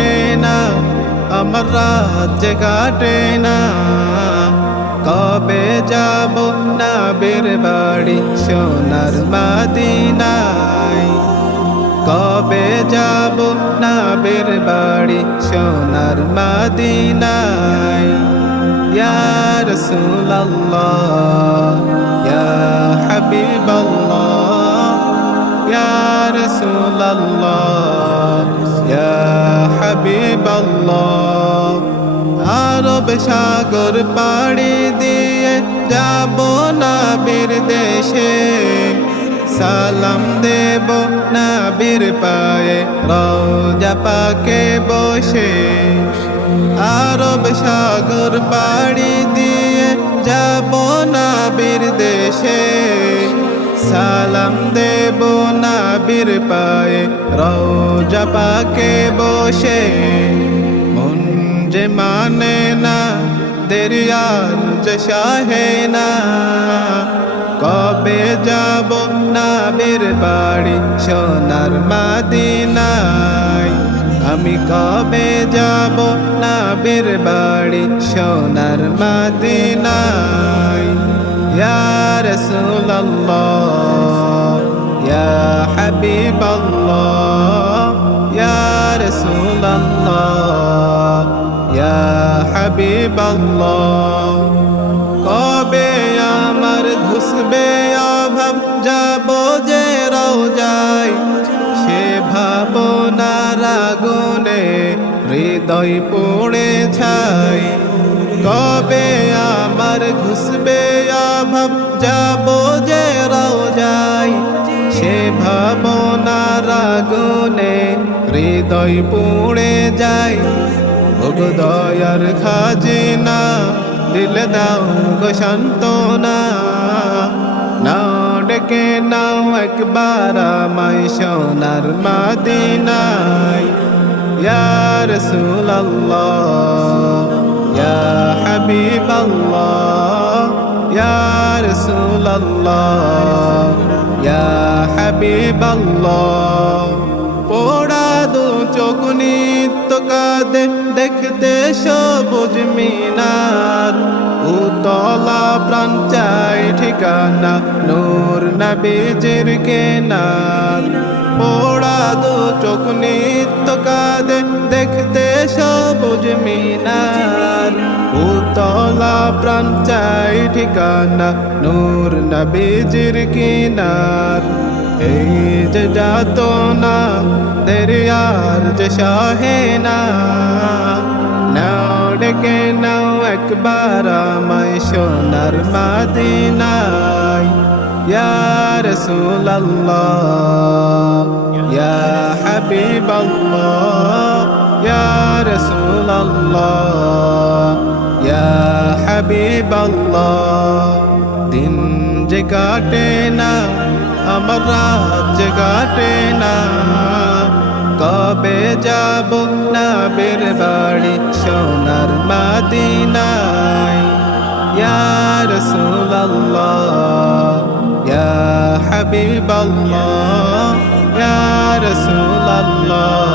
কাটে না আমার রাত কাটে না কবে যাব নাবির বাড়ি, সোনার মাদিনায়? কবে যাব নাবির বাড়ি, সোনার মাদিনায়? ইয়া রাসূলুল্লাহ, ইয়া হাবিবাল্লাহ, ইয়া হাবিবাল্লাহ আরব সাগর পাড়ি দিয়ে যাব নাবির দেশে। সালাম দেব নাবির পায়ে রোজা পাকে বসে। আরব সাগর পাড়ি দিয়ে যাব নাবির দেশে। সালাম দেব নাবির পায়ে রোজা পাকে বসে। যে মানে না দেরিয়ার যে শাহে না কবে যাব নাবির বাড়ি সোনার মাদিনায় আমি কবে যাব নাবির বাড়ি সোনার মাদিনায় ইয়া রাসূলুল্লাহ ইয়া হাবিবাল্লাহ হাবিবাল্লাহ কবে আমার ঘুষবে অভাব? যাব যে রোজায়। সে ভাবনার আগুনে হৃদয় পড়ে ছাই। কবে আমার ঘুষবে অভাব? যাব যে রোজায়। সে ভাবনার আগুনে হৃদয় পড়ে যায়। ওগো দয়ার খাজিনা, দিল দাও গো শান্তনা নাও ডেকে নাও একবার আমায় সোনার মাদিনায়। ইয়া রাসূলুল্লাহ, ইয়া হাবিবাল্লাহ, ইয়া রাসূলুল্লাহ, ইয়া হাবিবাল্লাহ। সবুজ মিনার, উতলা প্রাণ চাই ঠিকানা, নূর নবীজির কেনার। পোড়া দু চোখ নিত্য কাঁদে দেখতে সবুজ মিনার। উতলা প্রাণ চাই ঠিকানা, নূর নবীজির কিনার। এই যে যাত না দরিয়ার যে শাহে না ডেকে নাও একবার আমায় সোনার মাদিনায়। ইয়া রাসূলুল্লাহ, ইয়া হাবিবাল্লাহ, ইয়া রাসূলুল্লাহ, ইয়া হাবিবাল্লাহ। দিন যে কাটে না, আমার রাত যে কাটে না, কবে যাব বাড়ি সোনার মাদিনায় ইয়া রাসূলুল্লাহ ইয়া হাবিবাল্লাহ ইয়া রাসূলুল্লাহ